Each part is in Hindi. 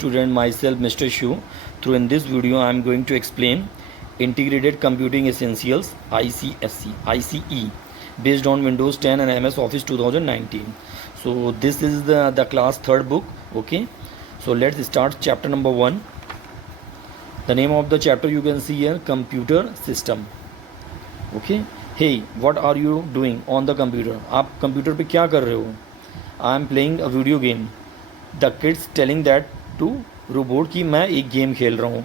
student, myself Mr. Shu. Through in this video I am going to explain Integrated Computing Essentials ICE based on Windows 10 and MS Office 2019. So this is the class third book. Okay, so let's start chapter number 1. The name of the chapter you can see here, computer system. Okay, hey, what are you doing on the computer? आप कंप्यूटर पे क्या कर रहे हो? I am playing a video game. The kids telling that to robot कि मैं एक गेम खेल रहा हूँ.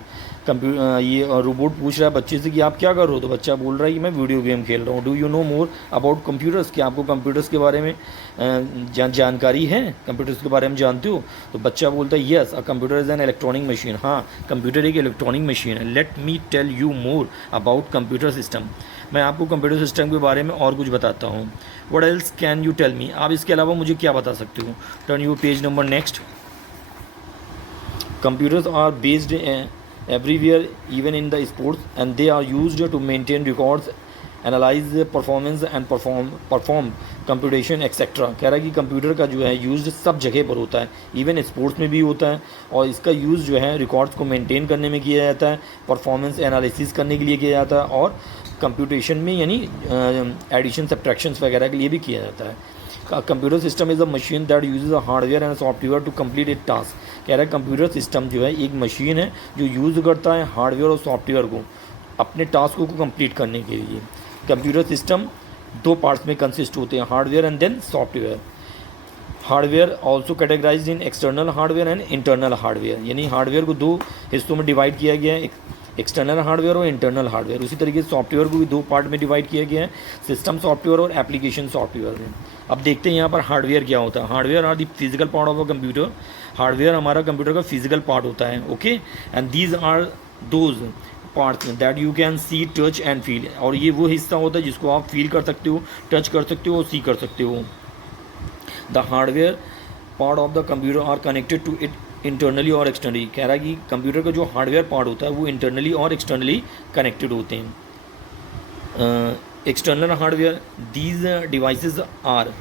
ये रोबोट पूछ रहा है बच्चे से कि आप क्या कर रहे हो, तो बच्चा बोल रहा है कि मैं वीडियो गेम खेल रहा हूँ. Do you know more about computers? क्या आपको कंप्यूटर्स के बारे में जानकारी है, कंप्यूटर्स के बारे में जानते हो? तो बच्चा बोलता है yes, a computer is an electronic machine. हाँ, कंप्यूटर एक इलेक्ट्रॉनिक मशीन है. Let me tell you more about computer system. मैं आपको कंप्यूटर सिस्टम के बारे में और कुछ बताता हूँ. What else can you tell me? आप इसके अलावा मुझे क्या बता सकते हो? Turn you page number next. Computers are based everywhere, even in the sports, and they are used to maintain records, analyze performance and perform computation etc. कह रहा है कि कंप्यूटर का जो है यूज़ सब जगह पर होता है, इवन स्पोर्ट्स में भी होता है, और इसका यूज़ जो है रिकॉर्ड्स को मेंटेन करने में किया जाता है, परफॉर्मेंस एनालिसिस करने के लिए किया जाता है, और कंप्यूटेशन में यानी एडिशन सब्ट्रैक्शंस वगैरह के लिए भी किया जाता है. Computer system is a machine that uses a hardware and software to complete it task. कह रहा है कंप्यूटर सिस्टम जो है एक मशीन है जो यूज़ करता है हार्डवेयर और सॉफ्टवेयर को अपने टास्कों को कंप्लीट करने के लिए. कंप्यूटर सिस्टम दो पार्ट्स में कंसिस्ट होते हैं, hardware and then software. Hardware also categorise in external hardware and internal hardware, यानी हार्डवेयर को दो हिस्सों में डिवाइड किया गया है, एक्सटर्नल हार्डवेयर और इंटरनल हार्डवेयर. उसी तरीके से सॉफ्टवेयर को भी दो पार्ट में डिवाइड किया गया है, सिस्टम सॉफ्टवेयर और एप्लीकेशन सॉफ्टवेयर में. अब देखते हैं यहाँ पर हार्डवेयर क्या होता है. Hardware are the physical part of a computer. Hardware हमारा कंप्यूटर का फिजिकल पार्ट होता है. Okay, and these are those parts that you can see, touch and feel. और ये वो हिस्सा होता है जिसको आप फील कर सकते हो, टच कर सकते हो और सी कर सकते हो. The hardware part of the computer are connected to it internally और एक्सटर्नली. कह रहा है कि कंप्यूटर का जो हार्डवेयर पार्ट होता है वो इंटरनली और एक्सटर्नली कनेक्टेड होते हैं. External hardware, these devices are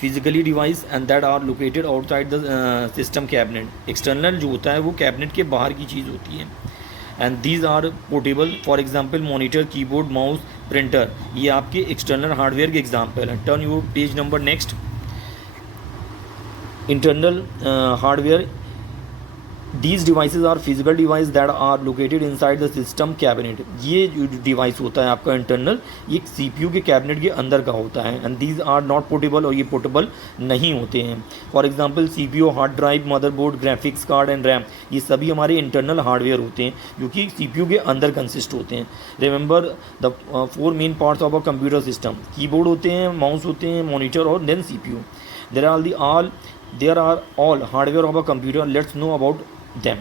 physically device and that are located outside the system cabinet. External जो होता है वो कैबिनेट के बाहर की चीज़ होती है. And these are portable, for example monitor, keyboard, mouse, printer. ये आपके एक्सटर्नल हार्डवेयर के एग्जाम्पल हैं. Turn your page number next. Internal hardware, These devices are physical device that are located inside the system cabinet. ये जो डिवाइस होता है आपका इंटरनल, ये CPU के कैबिनेट के अंदर का होता है. And these are not portable, और ये पोर्टेबल नहीं होते हैं. For example CPU, hard drive, motherboard, graphics card and RAM, ये सभी हमारे इंटरनल हार्डवेयर होते हैं जो कि CPU के अंदर कंसिस्ट होते हैं. Remember the 4 main parts of a computer system. Keyboard होते हैं, माउस होते हैं, मॉनिटर और then CPU. There are all hardware of a computer. Let's know about them.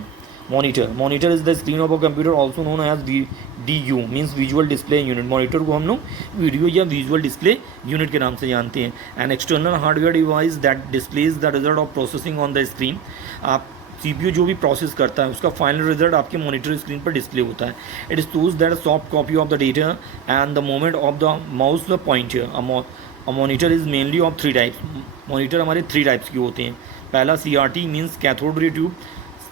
Monitor is the screen of a computer, also known as VDU, means visual display unit. Monitor को हम लोग वीडियो या विजुअल डिस्प्ले यूनिट के नाम से जानते हैं. N external hardware device that displays the result of processing on the screen. आप CPU जो भी प्रोसेस करता है उसका फाइनल रिजल्ट आपके मॉनिटर स्क्रीन पर डिस्प्ले होता है. It shows that soft copy of the data and the moment of the mouse pointer. A monitor is mainly of 3 types. Monitor हमारे 3 टाइप्स के होते हैं. पहला CRT means cathode ray tube,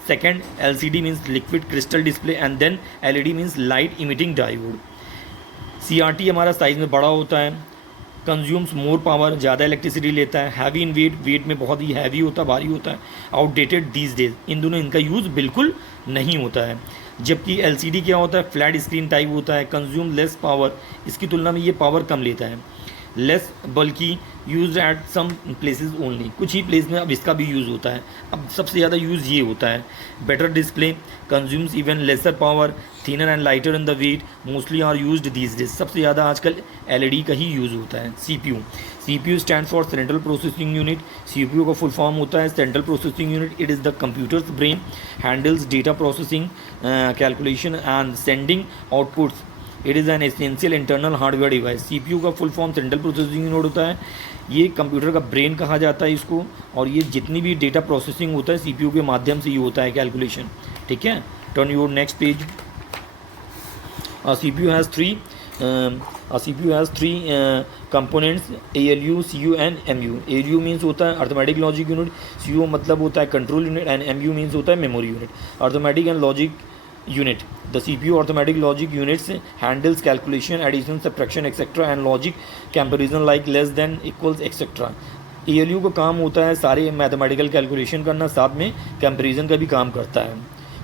second LCD means liquid crystal display, and then LED means light emitting diode. CRT हमारा साइज़ में बड़ा होता है, कंज्यूम्स मोर पावर, ज़्यादा इलेक्ट्रिसिटी लेता है, हैवी इन वेट में बहुत ही हैवी होता है, भारी होता है, आउटडेटेड दीज डेज. इन दोनों इनका यूज़ बिल्कुल नहीं होता है. जबकि LCD क्या होता है, फ्लैट स्क्रीन टाइप होता है, कंज्यूम लेस पावर, इसकी तुलना में ये पावर कम लेता है. लेस बल्कि use at some places only, कुछ ही प्लेस में अब इसका भी यूज़ होता है. अब सबसे ज़्यादा यूज़ ये होता है. Better display, consumes even lesser power, thinner and lighter in the weight, mostly are used these days. सबसे ज़्यादा आजकल LED का ही यूज़ होता है. CPU stand for central processing unit. CPU का फुल फॉर्म होता है central processing unit. It is the computers brain, handles data processing, calculation and sending outputs. It is an essential internal hardware device. CPU का full form central processing unit होता है. ये कंप्यूटर का ब्रेन कहा जाता है इसको, और ये जितनी भी डेटा प्रोसेसिंग होता है CPU के माध्यम से ये होता है, कैलकुलेशन. ठीक है, turn your next page. CPU has 3 a CPU has three components: ALU, CU and MU. ALU means होता है अर्थमेटिक लॉजिक यूनिट, CU मतलब होता है control unit, and MU means होता है memory unit. Arithmetic and logic unit. The CPU arithmetic logic units handles calculation, addition, subtraction, etc. and logic comparison like less than, equals, etc. ALU का काम होता है सारे मैथमेटिकल कैलकुलेशन करना, साथ में कंपेरिजन का भी काम करता है.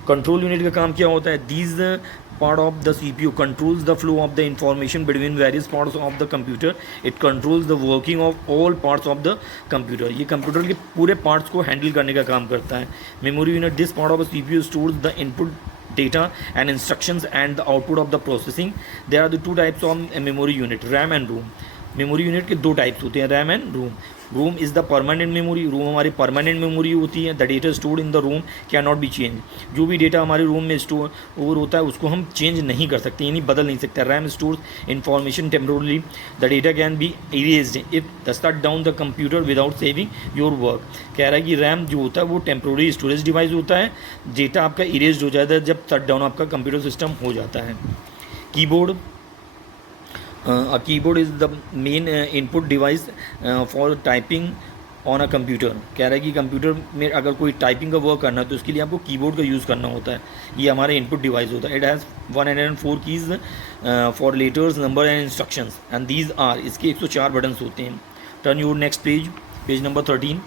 कंट्रोल यूनिट का काम क्या होता है? These part of the CPU controls the flow of the information between various parts of the computer. It controls the working of all parts of the computer. ये कंप्यूटर के पूरे पार्ट्स को हैंडल करने का काम करता है. Memory unit, this part of CPU stores the input data and instructions and the output of the processing. There are the two types of memory unit, RAM and ROM. Memory unit के दो टाइप्स होते हैं, RAM and ROM. ROM is the permanent memory. ROM हमारी परमानेंट मेमोरी होती है. The data stored in the ROM cannot be change. जो भी डेटा हमारे रोम में स्टोर ओवर होता है उसको हम चेंज नहीं कर सकते, यानी बदल नहीं सकते. RAM stores information temporarily. The data can be erased if the shut down the computer without saving your work. कह रहा है कि रैम जो होता है वो टेम्पोररी स्टोरेज डिवाइस होता है. डेटा आपका इरेज्ड हो जाता है जब शट डाउन आपका कंप्यूटर सिस्टम हो जाता है. Keyboard, a keyboard is the main input device for typing on a computer. कह रहा है कि कंप्यूटर में अगर कोई टाइपिंग का वर्क करना है तो उसके लिए आपको कीबोर्ड का यूज़ करना होता है. ये हमारा इनपुट डिवाइस होता है. It has 104 keys for letters, number and instructions and these are. इसके 104 बटन्स होते हैं. Turn your next page, page number 13.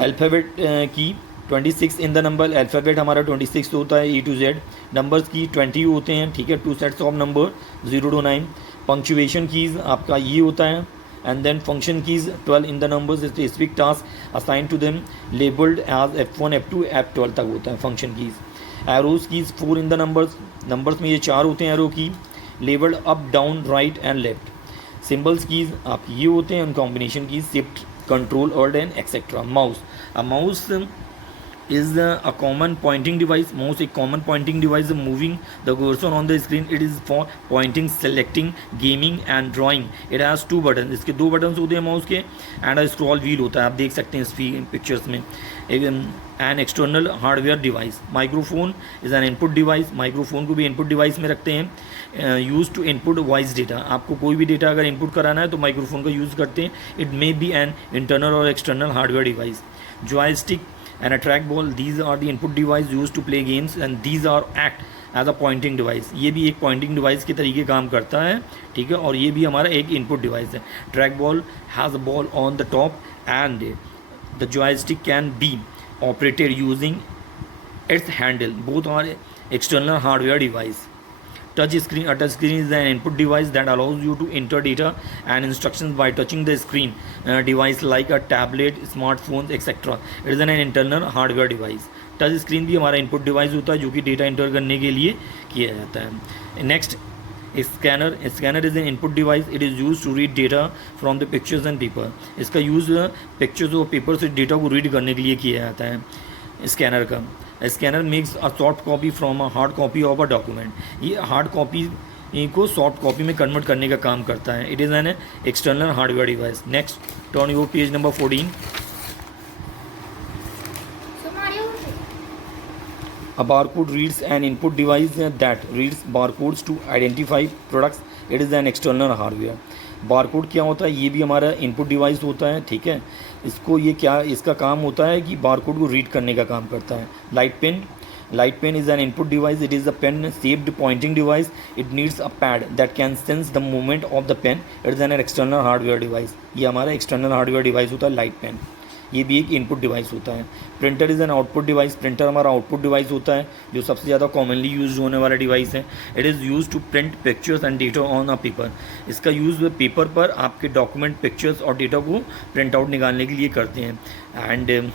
Alphabet की 26 इन द नंबर. अल्फ़ाबेट हमारा 26 होता है, E to Z. नंबर्स की 20 होते हैं, ठीक है. 2 sets of number 0 to 9. Punctuation keys आपका ये होता है. And then function keys 12 in the numbers. Specific task assign to them labelled as F1, F2, F12 तक होता है function keys. Arrows keys 4 in the numbers. Numbers में ये 4 होते हैं arrow key, labelled up, down, right and left. Symbols keys आप ये होते हैं. Combination keys shift, control, alt and etcetera. Mouse, a mouse is a common pointing device. Mouse एक common pointing device, moving the cursor on the screen. It is for pointing, selecting, gaming and drawing. It has 2 buttons. इसके 2 buttons होते हैं माउस के. and a scroll wheel होता है, आप देख सकते हैं इस पिक्चर्स में. an external hardware device. microphone is an input device. microphone को भी input device में रखते हैं. used to input voice data. आपको कोई भी डेटा अगर input कराना है तो माइक्रोफोन का यूज़ करते हैं. it may be an internal or external hardware device. joystick and a trackball, these are the input device used to play games and these are act as a pointing device. ये भी एक pointing device के तरीके काम करता है, ठीक है. और ये भी हमारा एक input device है. trackball has a ball on the top and the joystick can be operated using its handle. Both are external hardware device. touch screen, a touch screen is an input device that allows you to enter data and instructions by touching the screen. Device like a tablet, smartphones, etc. It is an internal hardware device. Touch screen भी हमारा इनपुट डिवाइस होता है जो कि डेटा इंटर करने के लिए किया जाता है. Next, scanner. Scanner is an input device. It is use to read data from the pictures and paper. इसका यूज़ पिक्चर्स और पेपर से डेटा को रीड करने के लिए किया जाता है स्कैनर का. Scanner makes a soft copy from a hard copy of a document. ये हार्ड कॉपी को सॉफ्ट कॉपी में कन्वर्ट करने का काम करता है. It is an external hardware device. Next, turn your page number 14. A barcode reads an input device that reads barcodes to identify products. It is an external hardware. Barcode क्या होता है? ये भी हमारा इनपुट डिवाइस होता है, ठीक है. इसको ये क्या, इसका काम होता है कि बारकोड को रीड करने का काम करता है. Light pen. Light pen is an input device. It is a pen shaped pointing device. It needs a pad that can sense the movement of the pen. It is an external hardware device. ये हमारा एक्सटर्नल हार्डवेयर डिवाइस होता है लाइट पेन. ये भी एक इनपुट डिवाइस होता है. Printer is an output device. Printer हमारा आउटपुट डिवाइस होता है जो सबसे ज़्यादा कॉमनली यूज होने वाला डिवाइस है. It is use to print pictures and data on a paper. इसका यूज़ पेपर पर आपके डॉक्यूमेंट, पिक्चर्स और डेटा को प्रिंट आउट निकालने के लिए करते हैं. एंड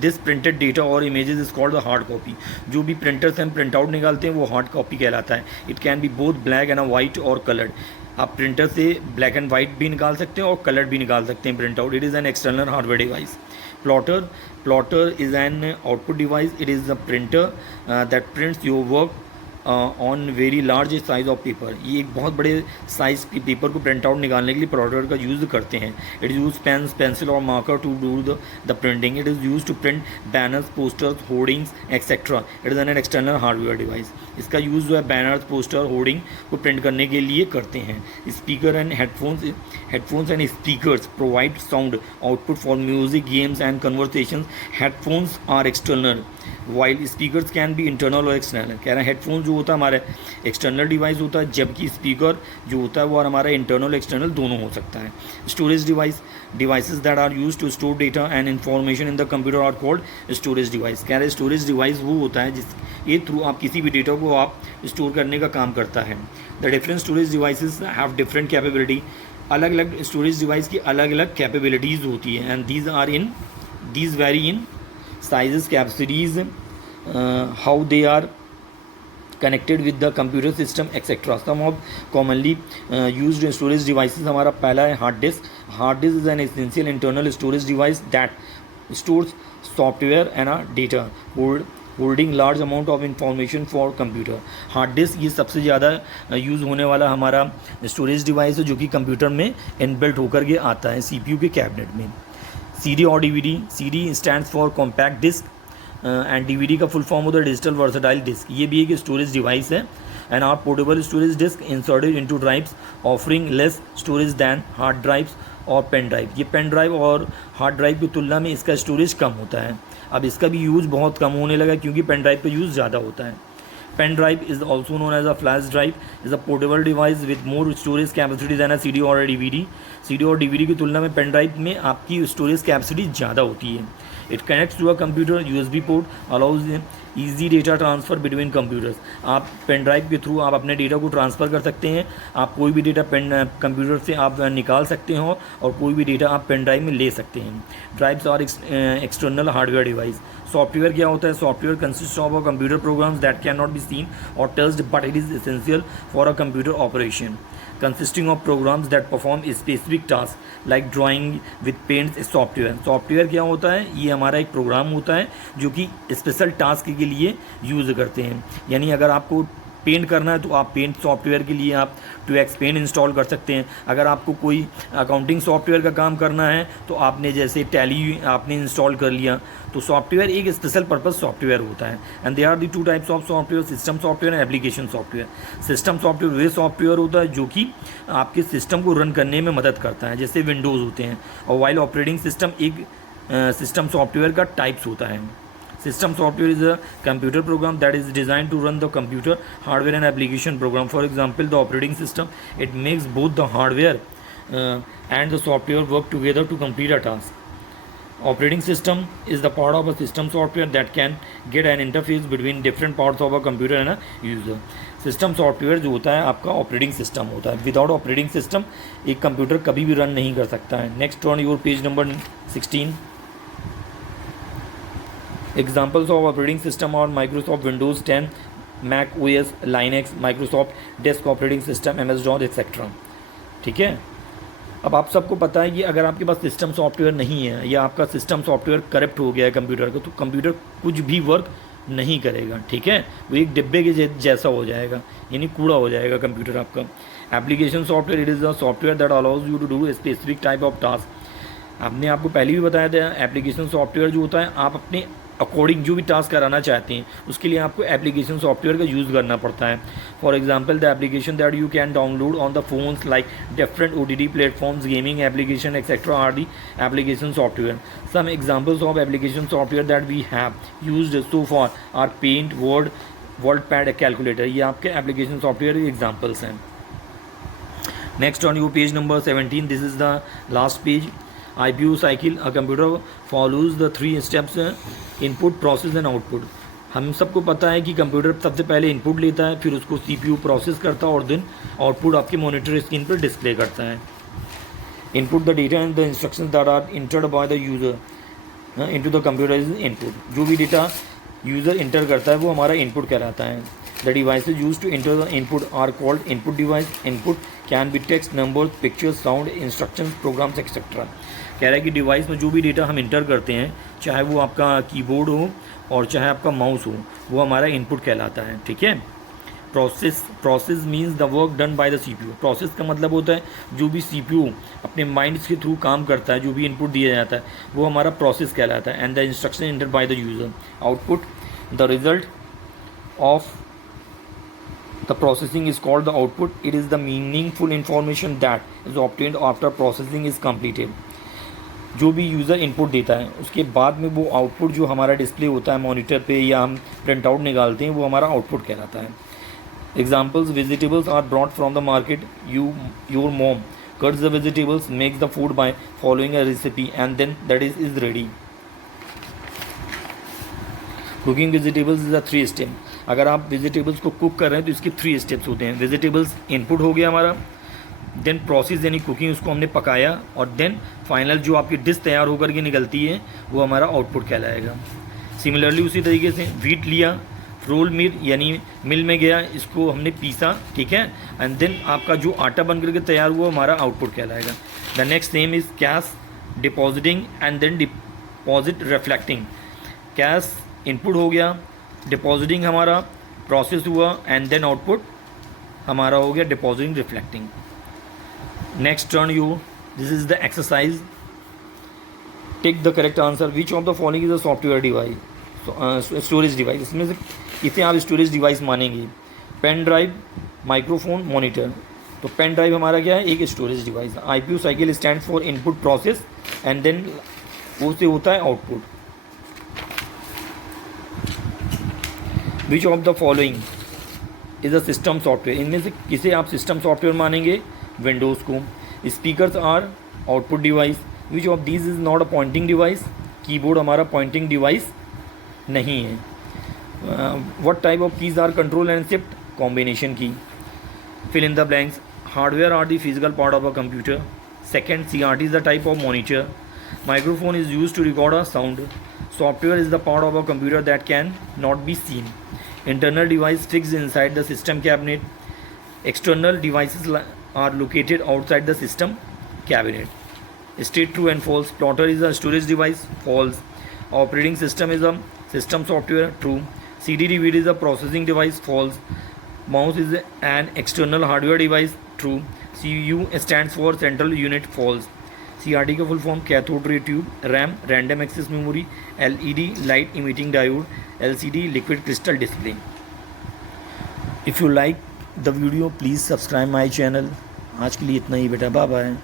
दिस प्रिंटेड डेटा और images is called the hard copy. जो भी प्रिंटर से हम प्रिंट आउट निकालते हैं वो हार्ड कॉपी कहलाता है. It can be both black and white और कलर्ड. आप प्रिंटर से ब्लैक एंड वाइट भी निकाल सकते हैं और कलर्ड भी निकाल सकते हैं print out. It is an external hardware device. Plotter. Plotter is an output device. It is a printer that prints your work on very large size of paper. ये एक बहुत बड़े साइज के पेपर को प्रिंट आउट निकालने के लिए प्रोडक्ट का यूज़ करते हैं। It is use pens, pencil और marker to do the printing. It is use to print banners, posters, hoardings etcetera. It is an external hardware device. इसका यूज़ जो है बैनर्स, पोस्टर, होर्डिंग को प्रिंट करने के लिए करते हैं। Speaker and headphones and speakers provide sound output for music, games and conversation. Headphones are external while speakers can be internal और एक्सटर्नल। कह रहे हैं हेडफोन जो होता है हमारा एक्सटर्नल डिवाइस होता है, जबकि स्पीकर जो होता है वो हमारा इंटरनल एक्सटर्नल दोनों हो सकता है। Storage devices that are use to store data and information in the computer are called storage device. कह रहे हैं स्टोरेज डिवाइस वो होता है जिसके थ्रू आप किसी भी डेटा को आप स्टोर करने का काम करता है। The different storage devices have different capability. अलग अलग स्टोरेज डिवाइस की अलग अलग कैपेबिलिटीज़ होती है and these very in sizes, capacities, how they are connected with the computer system etc. Some of commonly used storage devices हमारा पहला है hard disk. Hard disk is an essential internal storage device that stores software and data holding large amount of information for computer. Hard disk ये सबसे ज़्यादा यूज़ होने वाला हमारा स्टोरेज डिवाइस है जो कि कंप्यूटर में इनबिल्ट होकर के आता है CPU के कैबिनेट में। CD और DVD। CD stands for compact disc and DVD का फुल फॉर्म होता है डिजिटल वर्सेटाइल डिस्क। ये भी एक स्टोरेज डिवाइस है and are portable storage disc inserted into drives offering less storage than hard drives और पेन ड्राइव। ये पेन ड्राइव और हार्ड ड्राइव की तुलना में इसका स्टोरेज कम होता है। अब इसका भी यूज़ बहुत कम होने लगा क्योंकि पेन ड्राइव का यूज़ ज़्यादा होता है। Pen drive is also known as a flash drive, is a portable device with more storage capacity than a CD or a DVD। CD और DVD की तुलना में पेन ड्राइव में आपकी स्टोरेज कैपेसिटी ज़्यादा होती है। It connects to a computer USB port, allows easy data transfer between computers. आप पेन ड्राइव के थ्रू आप अपने डेटा को ट्रांसफ़र कर सकते हैं। आप कोई भी डेटा कंप्यूटर से आप निकाल सकते हो और कोई भी डेटा आप पेन ड्राइव में ले सकते हैं। Drives are external hardware device. Software क्या होता है? Software consist of a computer programs that cannot be seen और touched but it is essential for a computer operation. Consisting of programs that perform specific task like drawing with paint software. Software क्या होता है? ये हमारा एक प्रोग्राम होता है जो कि स्पेशल टास्क के लिए यूज़ करते हैं। यानी अगर आपको पेंट करना है तो आप पेंट सॉफ्टवेयर के लिए आप 2x पेंट इंस्टॉल कर सकते हैं। अगर आपको कोई अकाउंटिंग सॉफ्टवेयर का काम करना है तो आपने जैसे टैली आपने इंस्टॉल कर लिया, तो सॉफ्टवेयर एक स्पेशल पर्पस सॉफ्टवेयर होता है। And they are the two types of software, system software and application software. System software वे सॉफ्टवेयर होता है जो कि आपके सिस्टम को रन करने में मदद करता है, जैसे विंडोज़ होते हैं। और वाइल ऑपरेटिंग सिस्टम एक सिस्टम सॉफ्टवेयर का टाइप्स होता है। System software is a computer program that is designed to run the computer hardware and application program. For example, the operating system, it makes both the hardware and the software work together to complete a task. Operating system is the part of a system software that can get an interface between different parts of a computer and a user. System software जो होता है आपका operating system होता है। Without operating system एक कंप्यूटर कभी भी रन नहीं कर सकता है। Next on your page number 16. Examples of operating system are Microsoft Windows 10, Mac OS, Linux, Microsoft Desk Operating System, MS-DOS etc. ठीक है। अब आप सबको पता है कि अगर आपके पास सिस्टम सॉफ्टवेयर नहीं है या आपका सिस्टम सॉफ्टवेयर करप्ट हो गया है कंप्यूटर का, तो कंप्यूटर कुछ भी वर्क नहीं करेगा। ठीक है, वो एक डिब्बे के जैसा हो जाएगा, यानी कूड़ा हो जाएगा कंप्यूटर आपका। Application software, it is a software that allows you to do specific type of task. आपने आपको पहले भी बताया था, एप्लीकेशन सॉफ्टवेयर जो होता है आप अपने अकॉर्डिंग जो भी टास्क कराना चाहते हैं उसके लिए आपको एप्लीकेशन सॉफ्टवेयर का यूज़ करना पड़ता है। For example the application that you can download on the phones like different OTT platforms, gaming application etcetera are the application software. Some examples of application software that we have used so far are paint, WordPad, calculator. ये आपके एप्लीकेशन सॉफ्टवेयर के एग्जाम्पल्स हैं। Next on you page number 17, this is the last page. IPO cycle, a computer follows the 3 steps input, process and output. हम सबको पता है कि कंप्यूटर सबसे पहले इनपुट लेता है, फिर उसको CPU प्रोसेस करता है और देन आउटपुट आपकी मॉनिटर स्क्रीन पर डिस्प्ले करता है। Input the data and the instructions that are entered by the user into the computer is input. जो भी डेटा यूज़र इंटर करता है वो हमारा इनपुट कहलाता है। The devices use to enter the input are called input device. Input can be text, numbers, pictures, sound, instructions, programs etcetera. कह रहा है कि डिवाइस में जो भी डेटा हम इंटर करते हैं, चाहे वो आपका कीबोर्ड हो और चाहे आपका माउस हो, वो हमारा इनपुट कहलाता है। ठीक है, process means the work done by the CPU। Process का मतलब होता है जो भी CPU अपने माइंड के थ्रू काम करता है, जो भी इनपुट दिया जाता है वो हमारा प्रोसेस कहलाता है। And the instruction entered by the user. Output the result of the processing is called the output. It is the meaningful information that is obtained after processing is completed. जो भी यूज़र इनपुट देता है उसके बाद में वो आउटपुट जो हमारा डिस्प्ले होता है मॉनिटर पे या हम प्रिंट आउट निकालते हैं वो हमारा आउटपुट कहलाता है। Examples, vegetables are brought from the market, your mom cuts the vegetables, makes the food by following a recipe and then that is ready. Cooking vegetables is a 3 step। अगर आप वेजिटेबल्स को कुक कर रहे हैं तो इसके 3 स्टेप्स होते हैं। वेजिटेबल्स इनपुट हो गया हमारा, देन प्रोसेस यानी कुकिंग, उसको हमने पकाया, और देन फाइनल जो आपकी डिश तैयार होकर के निकलती है वो हमारा आउटपुट कहलाएगा। सिमिलरली उसी तरीके से व्हीट लिया, रोल मिल यानी मिल में गया, इसको हमने पीसा, ठीक है, एंड देन आपका जो आटा बन करके तैयार हुआ हमारा आउटपुट कहलाएगा। The next name is cash depositing and then deposit reflecting. Cash input हो गया, डिपॉजिटिंग हमारा प्रोसेस हुआ, एंड देन आउटपुट हमारा हो गया depositing reflecting. Next turn you, this is the exercise, take the correct answer. Which of the following is a software device, storage device. इसमें से इसे आप स्टोरेज डिवाइस मानेंगे। Pen drive, microphone, monitor. तो पेन ड्राइव हमारा क्या है, एक storage device. IPU cycle stand for input process and then वो से होता है आउटपुट। Which of the following is a system software. इनमें से किसे आप सिस्टम सॉफ्टवेयर मानेंगे, विंडोज़ को। Speakers are output device. Which of these is not a pointing device. Keyboard हमारा पॉइंटिंग डिवाइस नहीं है। What type of keys are control and shift, combination की। Fill in the blanks. Hardware are the physical part of a computer. Second, CRT is the type of monitor. Microphone is use to record a sound. Software is the part of a computer that cannot be seen. Internal device fixed inside the system cabinet. External devices are located outside the system cabinet. State true and false. Plotter is a storage device. False. Operating system is a system software. True. CD/DVD is a processing device. False. Mouse is an external hardware device. True. CU stands for central unit. False. CRT का full form cathode ray tube. RAM random access memory. LED light emitting diode. LCD liquid crystal display. If you like the video, please subscribe my channel. आज के लिए इतना ही बेटा, बाय बाय।